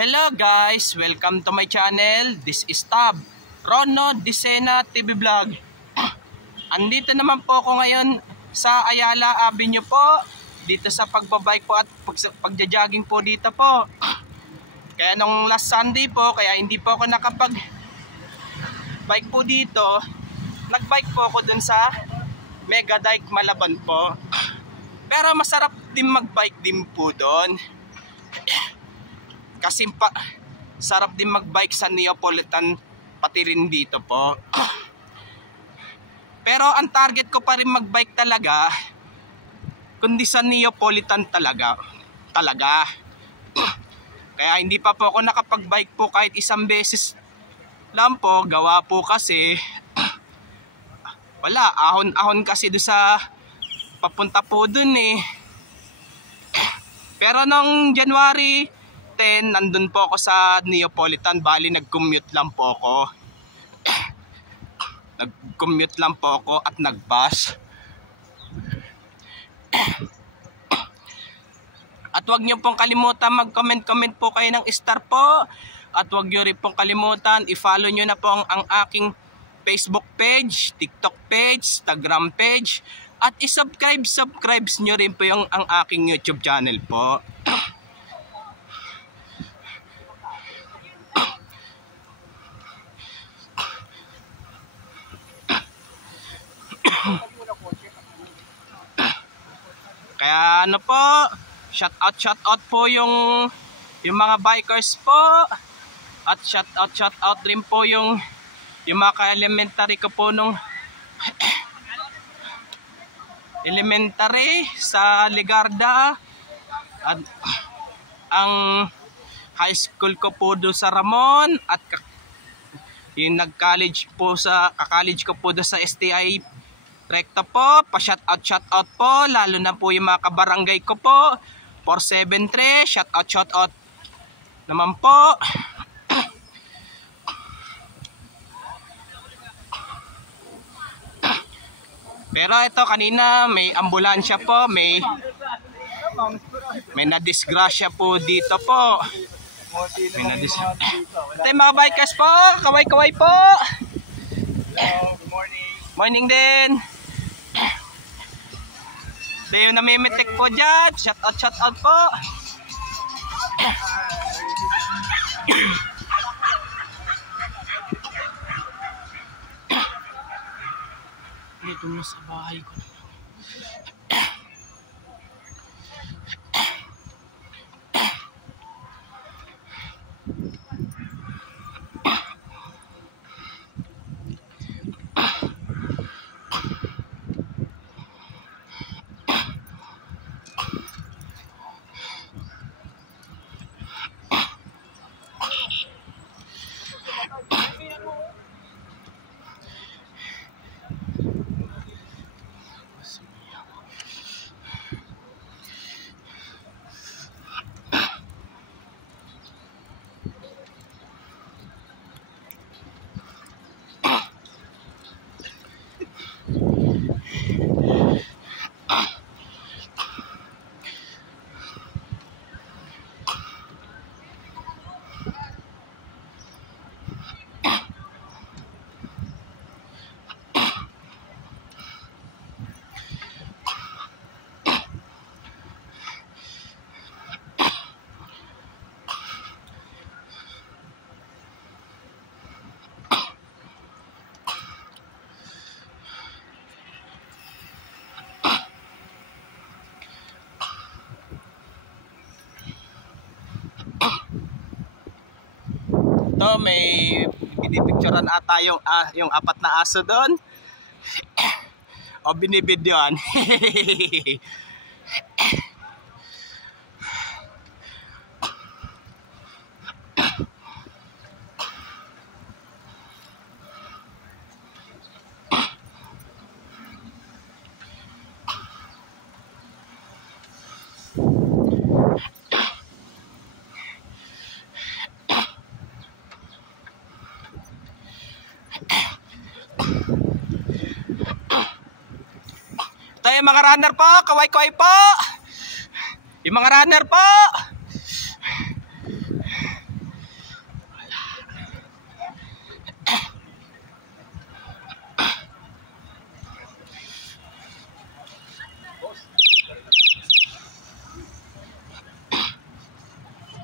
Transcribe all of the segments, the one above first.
Hello guys! Welcome to my channel. This is Tab, Rono Disena TV Vlog. Andito naman po ako ngayon sa Ayala Avenue po. Dito sa pagbabike po at pagja-jogging po dito po. Kaya nung last Sunday po, kaya hindi po ako nakapag-bike po dito. Nag-bike po ako dun sa Mega Dike Malaban po. Pero masarap din mag-bike din po doon. Kasi sarap din mag-bike sa Neapolitan pati rin dito po. Pero ang target ko pa rin mag-bike talaga kundi sa Neapolitan talaga. Kaya hindi pa po ako nakapag-bike po kahit isang beses lang po. Gawa po kasi wala, ahon-ahon kasi doon sa papunta po dun eh. Pero nung January 10, nandun po ako sa Neapolitan. Bali nag-commute lang po ako. Nag-commute lang po ako at nag-bus. At wag nyo pong kalimutan mag-comment po kayo ng star po. At wag nyo rin pong kalimutan i-follow nyo na po ang aking Facebook page, TikTok page, Instagram page. At i-subscribe nyo rin po ang aking YouTube channel po. Kaya ano po, shout out po yung mga bikers po. At shout out rin po yung mga ka-elementary ko po nung elementary sa Ligarda. At ang high school ko po doon sa Ramon. At yung nag-college po ka-college ko po doon sa STI Recto po. Pa-shout out po. Lalo na po yung mga kabarangay ko po. 473. Shout out naman po. Pero ito kanina may ambulansya po. May na-disgrasya po dito po. Ito yung mga bikers po. Kaway po. Hello, good morning. Morning din. Ito yung namimitik po dyan. Shout out po. Dito mo sa bahay ko. Ito may pinipicturean ata yung apat na aso doon. O binibidyoan. Ito yung mga runner po, kaway po. Yung mga runner po.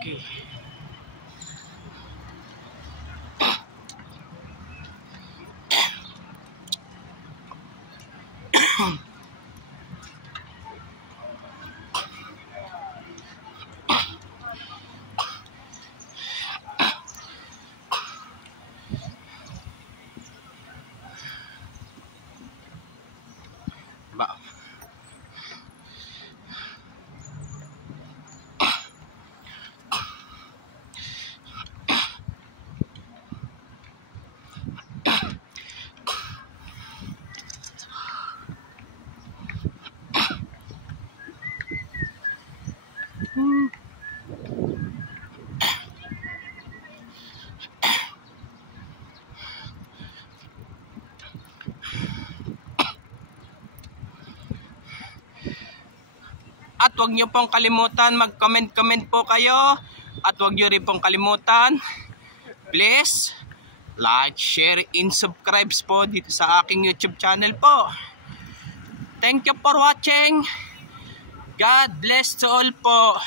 Okay. Ba. At huwag nyo pong kalimutan mag-comment po kayo. At huwag nyo rin pong kalimutan, please, like, share, and subscribe po dito sa aking YouTube channel po. Thank you for watching. God bless to all po.